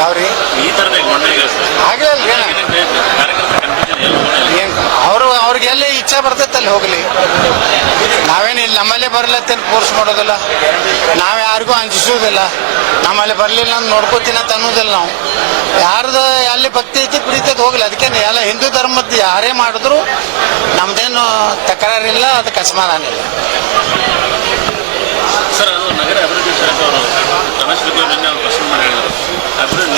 ಯಾವ್ರಿ ಈ ತರದ ಏನ್? ಅವರು ಅವ್ರಿಗೆ ಎಲ್ಲಿ ಇಚ್ಛೆ ಬರ್ತೈತೆ ಅಲ್ಲಿ ಹೋಗ್ಲಿ. ನಾವೇನು ಇಲ್ಲಿ ನಮ್ಮಲ್ಲೇ ಬರಲತ್ತೇನು ಫೋರ್ಸ್ ಮಾಡೋದಿಲ್ಲ? ನಾವು ಯಾರಿಗೂ ಅಂಜಿಸೋದಿಲ್ಲ ನಮ್ಮಲ್ಲಿ ಬರಲಿಲ್ಲ ಅಂತ ನೋಡ್ಕೋತೀನಿ ಅಂತ ಅನ್ನೋದಿಲ್ಲ ನಾವು. ಯಾರ್ದು ಅಲ್ಲಿ ಭಕ್ತಿ ಐತಿ ಪ್ರೀತಿ ಹೋಗ್ಲಿ. ಅದಕ್ಕೆ ಎಲ್ಲ ಹಿಂದೂ ಧರ್ಮದ್ದು ಯಾರೇ ಮಾಡಿದ್ರು ನಮ್ದೇನು ತಕರಾರಿಲ್ಲ ಅದಕ್ಕೆ ಅಸಮಾಧಾನ ಇಲ್ಲ.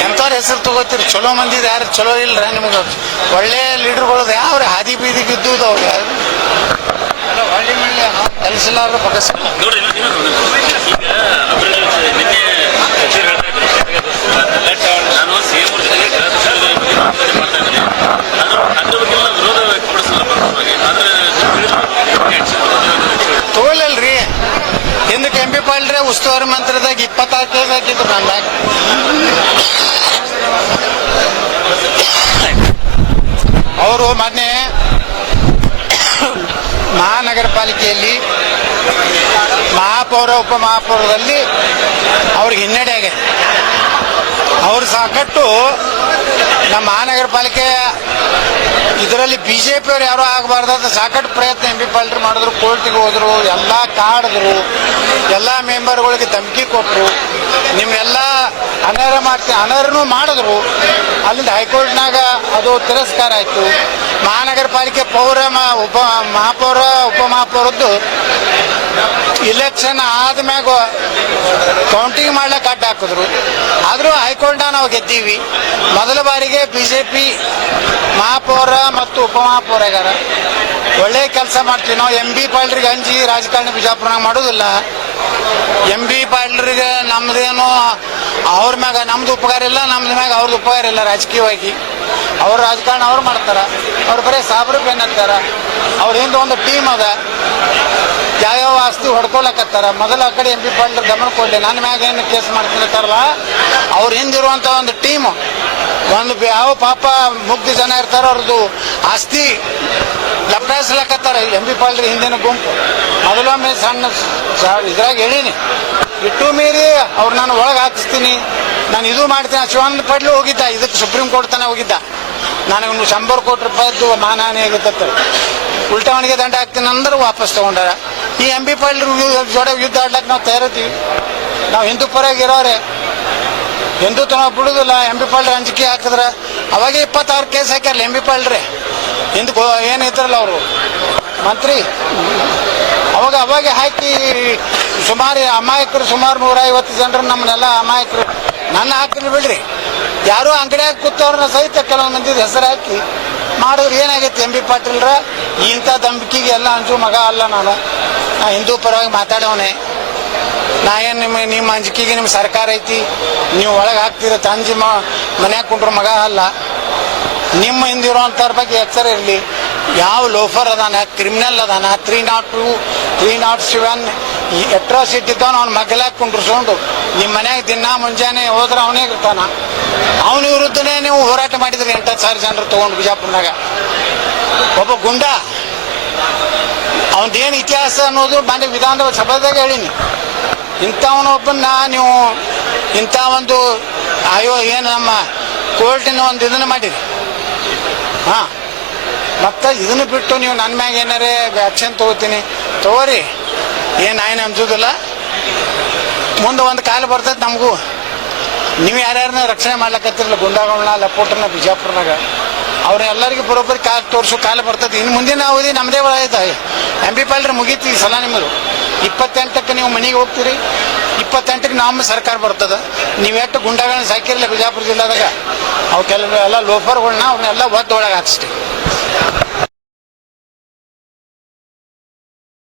ಎಂಥವ್ರ ಹೆಸರು ತಗೋತೀರಿ? ಚಲೋ ಮಂದಿದ ಯಾರು? ಚಲೋ ಇಲ್ರ ನಿಮ್ಗೆ? ಒಳ್ಳೆ ಲೀಡರ್ಗಳದ ಯಾವ್ರಿ? ಹಾದಿ ಬೀದಿಗೆ ಇದ್ದುದು ಅವ್ರು ಯಾರು? ಮಳ್ಳೆ ಕೆಲಸ ನಾನು ಅವ್ರ ತಗೊಳ್ಳಲ್ರಿ. ಹಿಂದಕ್ಕೆ ಎಂ ಪಿ ಪಾಲ್ರೆ ಉಸ್ತುವಾರಿ ಮಂತ್ರದಾಗ ಇಪ್ಪತ್ತಾರು ಕೇಸ್ ಹಾಕಿದ್ರು ನಂದಾಗ ಅವರು ಮೊನ್ನೆ ಮಹಾನಗರ ಪಾಲಿಕೆಯಲ್ಲಿ ಮಹಾಪೌರ ಉಪಮಹಾಪೌರದಲ್ಲಿ ಅವ್ರಿಗೆ ಹಿನ್ನಡೆ ಆಗಿದೆ ಅವರು ಸಾಕಟ್ಟು ನಮ್ಮ ಮಹಾನಗರ ಪಾಲಿಕೆ ಇದರಲ್ಲಿ ಬಿಜೆಪಿ ಅವರು ಯಾರು ಆಗಬಾರ್ದು ಅಂತ ಸಾಕಷ್ಟು ಪ್ರಯತ್ನ ಎಂ ಪಿ ಪಾಲ್ಟ್ರಿ ಮಾಡಿದ್ರು, ಕೋರ್ಟಿಗೆ ಹೋದ್ರು, ಎಲ್ಲ ಕಾಡಿದ್ರು, ಎಲ್ಲ ಮೆಂಬರ್ಗಳಿಗೆ ಧಮಕಿ ಕೊಟ್ಟರು ನಿಮ್ಮೆಲ್ಲ ಅನರ್ಹ ಮಾಡ್ತೀನಿ ಅನರ್ಹನೂ ಮಾಡಿದ್ರು. ಅಲ್ಲಿಂದ ಹೈಕೋರ್ಟ್ನಾಗ ಅದು ತಿರಸ್ಕಾರ ಆಯಿತು. ಮಹಾನಗರ ಪಾಲಿಕೆ ಪೌರ ಮಾ, ಉಪ, ಮಹಾಪೌರ, ಉಪಮಹಾಪೌರದ್ದು ಇಲೆಕ್ಷನ್ ಆದ್ಮ್ಯಾಗ ಕೌಂಟಿಂಗ್ ಮಾಡ್ಲಿಕ್ಕೆ ಅಡ್ಡ ಹಾಕಿದ್ರು. ಆದರೂ ಹೈಕೋರ್ಟ್ನ ನಾವು ಗೆದ್ದೀವಿ. ಮೊದಲ ಬಾರಿಗೆ ಬಿಜೆಪಿ ಮಹಾಪೌರ ಮತ್ತು ಉಪಮಹಾಪೌರಗಾರ ಒಳ್ಳೆ ಕೆಲಸ ಮಾಡ್ತೀವಿ ನಾವು. ಎಂ ಬಿ ಪಾಲ್ರಿಗೆ ಅಂಜಿ ರಾಜಕಾರಣ ಬಿಜಾಪುರನಾಗ ಮಾಡೋದಿಲ್ಲ. ಎಂ ಬಿ ಪಾಲ್ರಿಗೆ ನಮ್ದೇನು ಅವ್ರ ಮ್ಯಾಗ ನಮ್ದು ಉಪಕಾರ ಇಲ್ಲ, ನಮ್ದು ಮ್ಯಾಗ ಅವ್ರದ್ದು ಉಪಕಾರ ಇಲ್ಲ ರಾಜಕೀಯವಾಗಿ. ಅವ್ರ ರಾಜಕಾರಣ ಅವ್ರು ಮಾಡ್ತಾರ. ಅವ್ರು ಬರೀ ಸಾಬ್ರು ಬೆನ್ನತ್ತಾರ. ಅವ್ರ ಹಿಂದೆ ಒಂದು ಟೀಮ್ ಅದ. ಆಸ್ತಿ ಹೊಡ್ಕೊಳಕತ್ತಾರ. ಮೊದಲ ಆ ಕಡೆ ಎಂ ಪಿ ಪಾಲ್ರ ಗಮನ ಕೊಡಲಿ. ನನ್ನ ಮ್ಯಾಗ ಏನು ಕೇಸ್ ಮಾಡ್ತಿರ್ತಾರಲ್ಲ ಅವ್ರ ಹಿಂದಿರುವಂತ ಒಂದು ಟೀಮ್ ಒಂದು ಯಾವ ಪಾಪ ಮುಗ್ಧ ಜನ ಇರ್ತಾರ, ಅವ್ರದ್ದು ಆಸ್ತಿ ಲಪಟಾಯಿಸ್ಲಕತ್ತಾರ ಎಂ ಪಿ ಪಾಲ್ರಿ ಹಿಂದಿನ ಗುಂಪು. ಮೊದಲೊಮ್ಮೆ ಸಣ್ಣ ಇದ್ರಾಗ ಹೇಳೀನಿ, ಇಟ್ಟು ಮೀರಿ ಅವ್ರು ನಾನು ಒಳಗೆ ಹಾಕಿಸ್ತೀನಿ. ನಾನು ಇದು ಮಾಡ್ತೀನಿ. ಶಿವಾನಂದ ಪಡ್ಲಿ ಹೋಗಿದ್ದ. ಇದಕ್ಕೆ ಸುಪ್ರೀಂ ಕೋರ್ಟ್ ತನಕ ಹೋಗಿದ್ದ. ನನಗೆ ಶಂಬರ್ ಕೋಟಿ ರೂಪಾಯಿದ್ದು ಮಾನಹಾನಿ ಆಗುತ್ತೆ ಉಲ್ಟಾವಣಿಗೆ ದಂಡ ಹಾಕ್ತೀನಿ ಅಂದ್ರೆ ವಾಪಸ್ ತಗೊಂಡಾರ. ಈ ಎಂ ಬಿ ಪಾಟೀಲ್ ಜೋಡೆ ಯುದ್ಧ ಆಡ್ಲಕ್ಕೆ ನಾವು ತಯಾರತ್ತೀವಿ ನಾವು ಹಿಂದೂ ಪರವಾಗಿ ಇರೋರೆ. ಹಿಂದುತ್ವ ನಾವು ಬಿಡುದಿಲ್ಲ ಎಂ ಬಿ ಪಾಲ್ರಿ ಅಂಜಿಕೆ ಹಾಕಿದ್ರೆ. ಅವಾಗ ಇಪ್ಪತ್ತಾರು ಕೇಸ್ ಹಾಕ್ಯಾರಲ್ಲ ಎಂ ಬಿ ಪಾಲ್ರಿ ಹಿಂದಕ್ಕೆ ಏನು ಇದ್ರಲ್ಲ ಅವರು? ಮಂತ್ರಿ. ಅವಾಗ ಅವಾಗ ಹಾಕಿ ಸುಮಾರು ಅಮಾಯಕರು ಸುಮಾರು ನೂರ ಐವತ್ತು ಜನರು ನಮ್ಮನ್ನೆಲ್ಲ ಅಮಾಯಕರು. ನನ್ನ ಹಾಕಿದ್ರು ಬಿಡ್ರಿ. ಯಾರು ಅಂಗಡಿಯಾಗ ಕೂತವ್ರನ್ನ ಸಹಿತ ಕೆಲವೊಂದು ಮಂದಿ ಹೆಸರು ಹಾಕಿ ಮಾಡಿದ್ರೆ. ಏನಾಗೈತೆ ಎಂ ಬಿ ಪಾಟೀಲ್ರ? ಇಂಥ ದಂಬಿಕೆಗೆ ಎಲ್ಲ ಅಂಜು ಮಗ ಅಲ್ಲ ನಾನು. ನಾ ಹಿಂದೂ ಪರವಾಗಿ ಮಾತಾಡೋನೆ ನಾ ಏನು ನಿಮ್ಮ ನಿಮ್ಮ ಅಂಜಿಕೆಗೆ ನಿಮ್ಮ ಸರ್ಕಾರ ಐತಿ? ನೀವು ಒಳಗೆ ಹಾಕ್ತೀರ ತಂಜಿ ಮನ್ಯಾಗ ಕುಂಡ್ರ ಮಗ ಅಲ್ಲ. ನಿಮ್ಮ ಹಿಂದಿರುವಂಥವ್ರ ಬಗ್ಗೆ ಎಚ್ಚರ ಇರಲಿ. ಯಾವ ಲೋಫರ್ ಅದಾನ, ಕ್ರಿಮಿನಲ್ ಅದಾನ? Three nought two, three nought seven, ಈ ಇದ್ದವನು ಅವ್ನ ಮಗಲಾಗ ಕುಂಡ್ರಿಸ್ಕೊಂಡು ನಿಮ್ಮ ಮನ್ಯಾಗ ದಿನ ಮುಂಜಾನೆ ಹೋದ್ರೆ ಅವನೇ ಇರ್ತಾನ. ಅವನ ವಿರುದ್ಧನೇ ನೀವು ಹೋರಾಟ ಮಾಡಿದ್ರಿ ಎಂಟತ್ತು ಸಾವಿರ ಜನರು ತಗೊಂಡು ಬಿಜಾಪುರ್ನಾಗ. ಒಬ್ಬ ಗುಂಡ ಅವನದೇನು ಇತಿಹಾಸ ಅನ್ನೋದು ಮನೆ ವಿಧಾನದ ಸಭಾದಾಗ ಹೇಳೀನಿ. ಇಂಥವನೊಬ್ಬನ್ನ ನೀವು ಇಂಥ ಒಂದು ಅಯ್ಯೋ, ಏನು ನಮ್ಮ ಕೋರ್ಟಿನ ಒಂದು ಇದನ್ನು ಮಾಡಿರಿ. ಹಾಂ. ಮತ್ತೆ ಇದನ್ನು ಬಿಟ್ಟು ನೀವು ನನ್ನ ಮ್ಯಾಗ ಏನಾರೇ ವ್ಯಾಕ್ಸಿನ್ ತಗೋತೀನಿ. ತಗೋರಿ. ಏನು ಆಯ್ನ ಅಂಜೋದಿಲ್ಲ ಮುಂದೆ ಒಂದು ಕಾಲ ಬರ್ತೈತೆ ನಮಗೂ. ನೀವು ಯಾರ್ಯಾರನ್ನ ರಕ್ಷಣೆ ಮಾಡ್ಲಕತ್ತಿರಲ್ಲ ಗುಂಡಾಗಳನ್ನ ಲಪೋಟ್ರನ್ನ ಬಿಜಾಪುರನಾಗ. ಅವ್ರೆಲ್ಲರಿಗೂ ಬರೋಬ್ಬರಿ ಕಾಲ ತೋರಿಸೋ, ಕಾಲ ಬರ್ತದೆ. ಇನ್ನು ಮುಂದಿನ ಅವಧಿ ನಮ್ಮದೇ ಒಳಗೆ ಎಂ ಪಿ ಪಾಲ್ರಿ ಮುಗೀತಿ ಈ ಸಲ ನಿಮ್ಮದು. ಇಪ್ಪತ್ತೆಂಟಕ್ಕೆ ನೀವು ಮನೆಗೆ ಹೋಗ್ತೀರಿ. ಇಪ್ಪತ್ತೆಂಟಕ್ಕೆ ನಮ್ಮ ಸರ್ಕಾರ ಬರ್ತದೆ. ನೀವು ಎಷ್ಟು ಗುಂಡಾಗಳನ್ನ ಸಾಕಿರಲಿಲ್ಲ ಬಿಜಾಪುರ ಜಿಲ್ಲಾದಾಗ ಅವು ಕೆಲವು ಎಲ್ಲ ಲೋಫರ್ಗಳನ್ನ ಅವನ್ನೆಲ್ಲ ಒದ್ದೊಳಗೆ ಹಾಕಿಸ್ತೀವಿ.